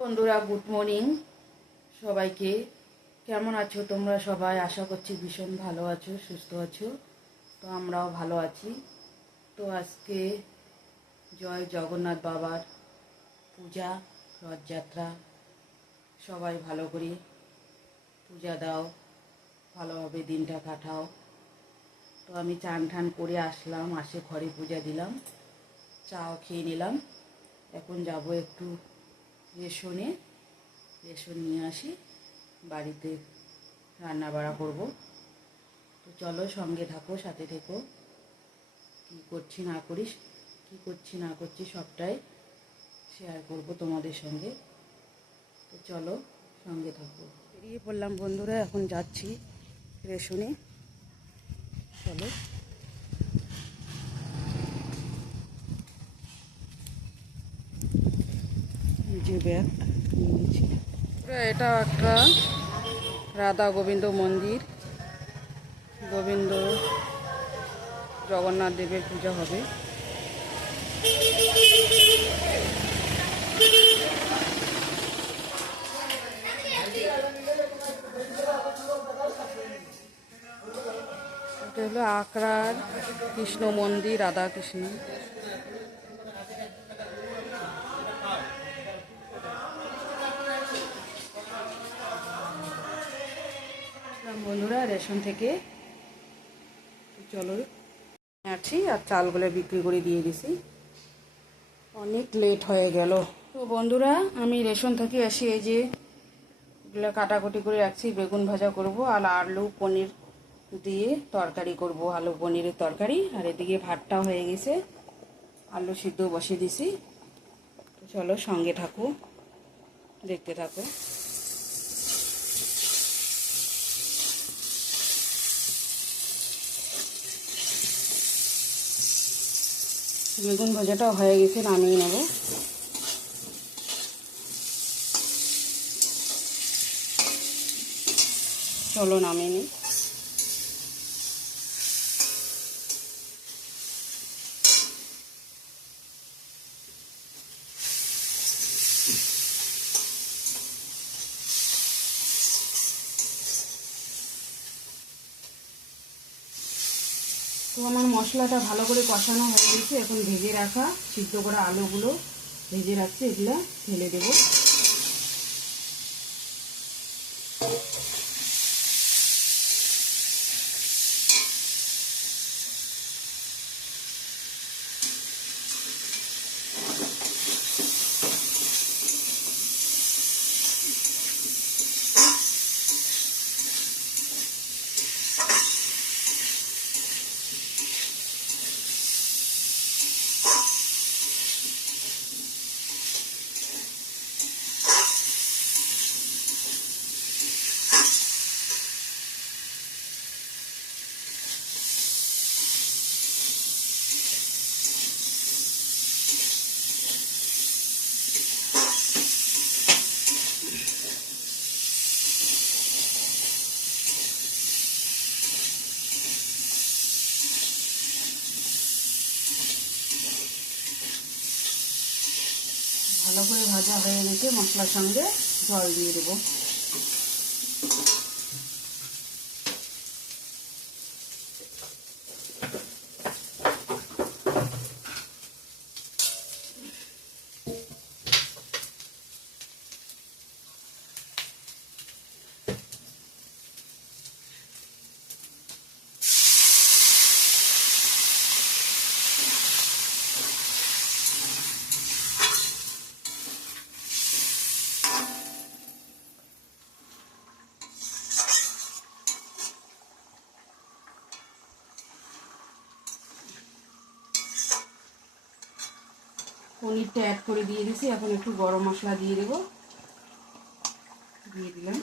বন্ধুরা, good morning সবাইকে। কেমন আছো তোমরা সবাই? আশা করছি ভীষণ ভালো আছো, সুস্থ আছো। তো আমরাও ভালো আছি। তো আজকে জয় জগন্নাথ বাবার পূজা, রথযাত্রা। সবাই ভালো করে পূজা দাও, ভালোভাবে দিনটা কাটাও। তো আমি চান ঠান করে আসলাম, আসে ঘরে পূজা দিলাম, চাও খেয়ে নিলাম। এখন যাব একটু রেশন নিয়ে আসি, বাড়িতে রান্না বাড়া করবো। তো চলো, সঙ্গে থাকো, সাথে থেকো। কী করছি না করছি সবটাই শেয়ার করব তোমাদের সঙ্গে। তো চলো, সঙ্গে থাকো। বেরিয়ে পড়লাম বন্ধুরা, এখন যাচ্ছি রেশনে। চলো। যে ব্যাগ নিয়েছি, এটা একটা রাধা গোবিন্দ মন্দির। গোবিন্দ জগন্নাথ দেবের পূজা হবে। এটা হলো আখড়ার কৃষ্ণ মন্দির, রাধা কৃষ্ণ। বন্ধুরা রেশন থেকে চলো আছি, আর চালগুলো বিক্রি করে দিয়ে দিছি, অনেক লেট হয়ে গেল। তো বন্ধুরা, আমি রেশন থেকে আসি, এই যে এগুলো কাটাকুটি করে রাখছি। বেগুন ভাজা করব আর আলু পনির দিয়ে তরকারি করব, আলু পনিরের তরকারি। আর এদিকে ভাতটা হয়ে গেছে, আলু সিদ্ধ বসিয়ে দিছি। তো চলো, সঙ্গে থাকো, দেখতে থাকো। বেগুন ভাজাটা হয়ে গেছে, নামিয়ে নেব। চলো নামিয়ে নিই। তো আমার মশলাটা ভালো করে কষানো হয়ে গেছে। এখন ভেজে রাখা সিদ্ধ করা আলুগুলো ভেজে রাখছি, এগুলো ঢেলে দেবো। ভালো করে ভাজা হয়ে গেছে, মশলার সঙ্গে জল দিয়ে দেবো। পনিরটা অ্যাড করে দিয়ে দিছি। এখন একটু গরম মশলা দিয়ে দেবো, দিয়ে দিলাম।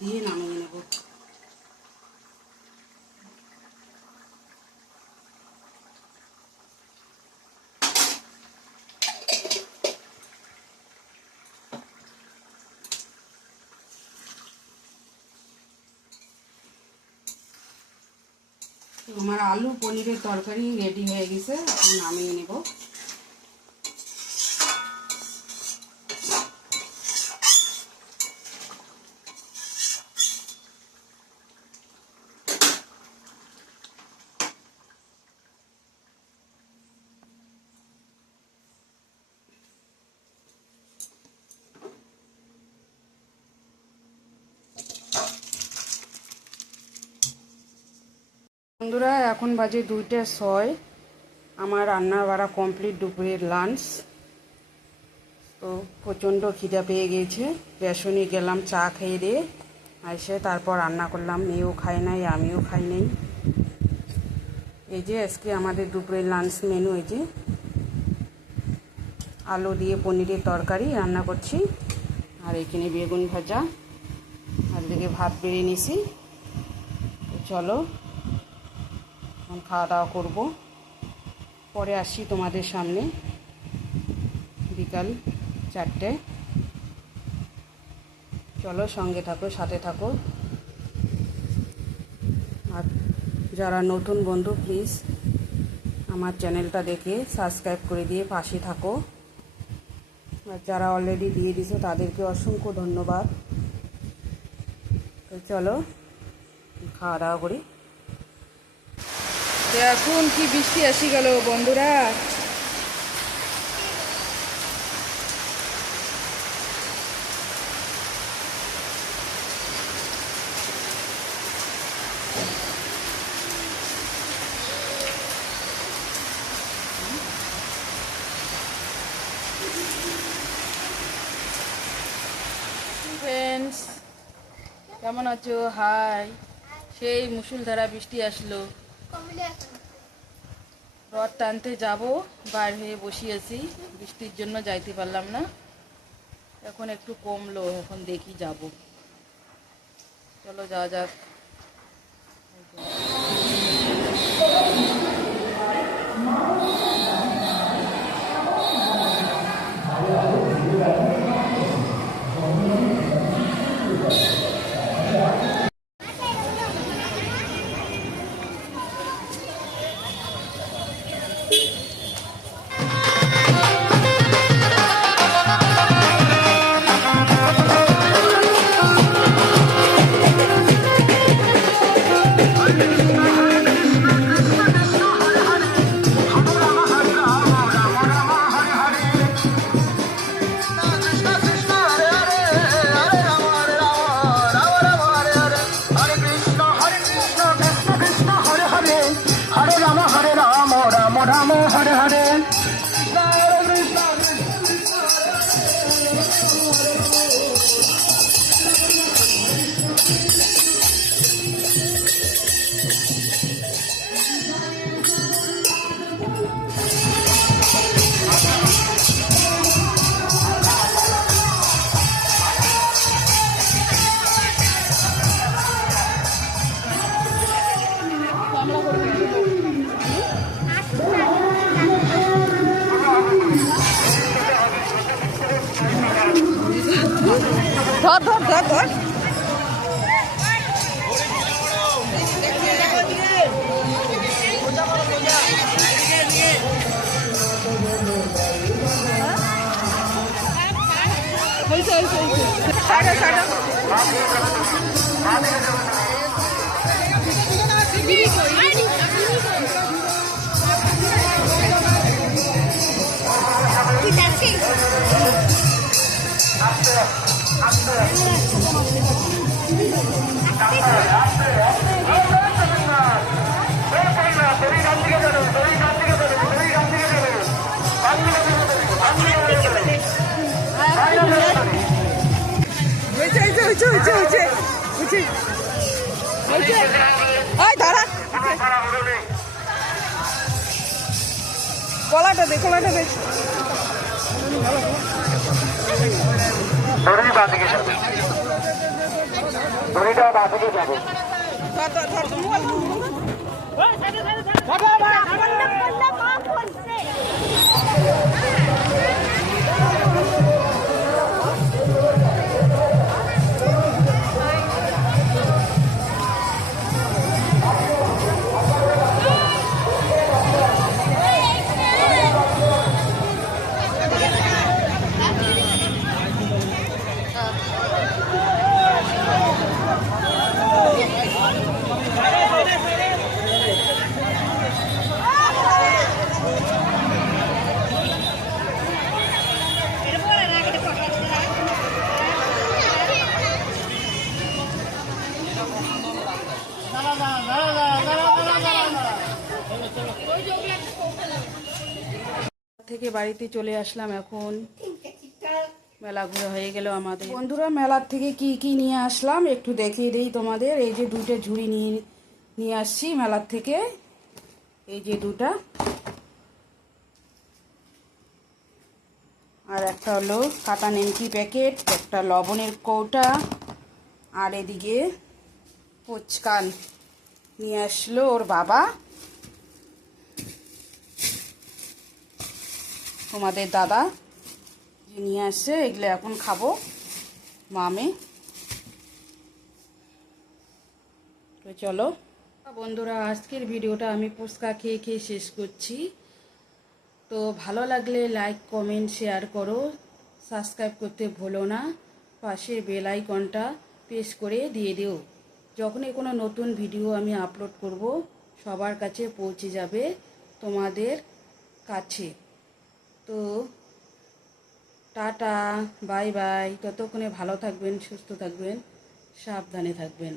দিয়ে নামিয়ে নেব। আমার আলু পনিরের তরকারি রেডি হয়ে গেছে, এখন নামিয়ে নেব। বন্ধুরা, এখন বাজে 2:06। আমার রান্না বাড়া কমপ্লিট, দুপুরের লাঞ্চ। তো প্রচণ্ড খিদে পেয়ে গিয়েছে, বেসনে গেলাম চা খেয়ে দিয়ে এসে তারপর রান্না করলাম। মেয়েও খায় নাই, আমিও খাই নাই। এই যে আজকে আমাদের দুপুরের লাঞ্চ মেনু, এই যে আলু দিয়ে পনিরের তরকারি রান্না করছি, আর এখানে বেগুন ভাজা, আর এদিকে ভাত বেড়ে নিছি। তো চলো এখন খাওয়া দাওয়া করবো, পরে আসছি তোমাদের সামনে বিকাল 4টে। চলো সঙ্গে থাকো, সাথে থাকো। আর যারা নতুন বন্ধু প্লিজ আমার চ্যানেলটা দেখে সাবস্ক্রাইব করে দিয়ে পাশে থাকো, আর যারা অলরেডি দিয়ে দিছো তাদেরকে অসংখ্য ধন্যবাদ। তো চলো খাওয়া দাওয়া করি। এখন কি বৃষ্টি এসে গেল বন্ধুরা। ফ্রেন্ডস, কেমন আছো? হাই। সেই মুষলধারা বৃষ্টি আসলো, রথ টানতে যাব, বাইর হয়ে বসিয়েছি, বৃষ্টির জন্য যাইতে পারলাম না। এখন একটু কমলো, এখন দেখি যাব। চলো যাওয়া যাক। ধর ধর ধর ধর। সাড়ে সাড়ে কলাটা দে, কলাটা দে। দড়িটা বাঁদিকে যাবে, দড়িটা বাঁদিকে যাবে। বাড়িতে চলে আসলাম এখন। মেলা ঘোরা হয়ে গেল আমাদের। বন্ধুরা, মেলার থেকে কি কি নিয়ে আসলাম একটু দেখিয়ে দিই তোমাদের। এই যে দুইটা ঝুড়ি নিয়ে নিয়ে আসছি মেলার থেকে। এই যে দুটা, আর একটা হলো কাটা নেমকি প্যাকেট, একটা লবণের কৌটা, আর এদিকে পুচকান নিয়ে আসলো ওর বাবা, তোমাদের দাদা যে নিয়ে আসছে। এগুলো এখন খাবো মামে। তো চলো বন্ধুরা, আজকের ভিডিওটা আমি ফুচকা খেয়ে খেয়ে শেষ করছি। তো ভালো লাগলে লাইক কমেন্ট শেয়ার করো, সাবস্ক্রাইব করতে ভুলো না, পাশে বেল আইকনটা প্রেস করে দিয়ে দিও। যখনই কোনো নতুন ভিডিও আমি আপলোড করব সবার কাছে পৌঁছে যাবে তোমাদের কাছে। তো টাটা, বাই বাই। ততক্ষণে ভালো থাকবেন, সুস্থ থাকবেন, সাবধানে থাকবেন।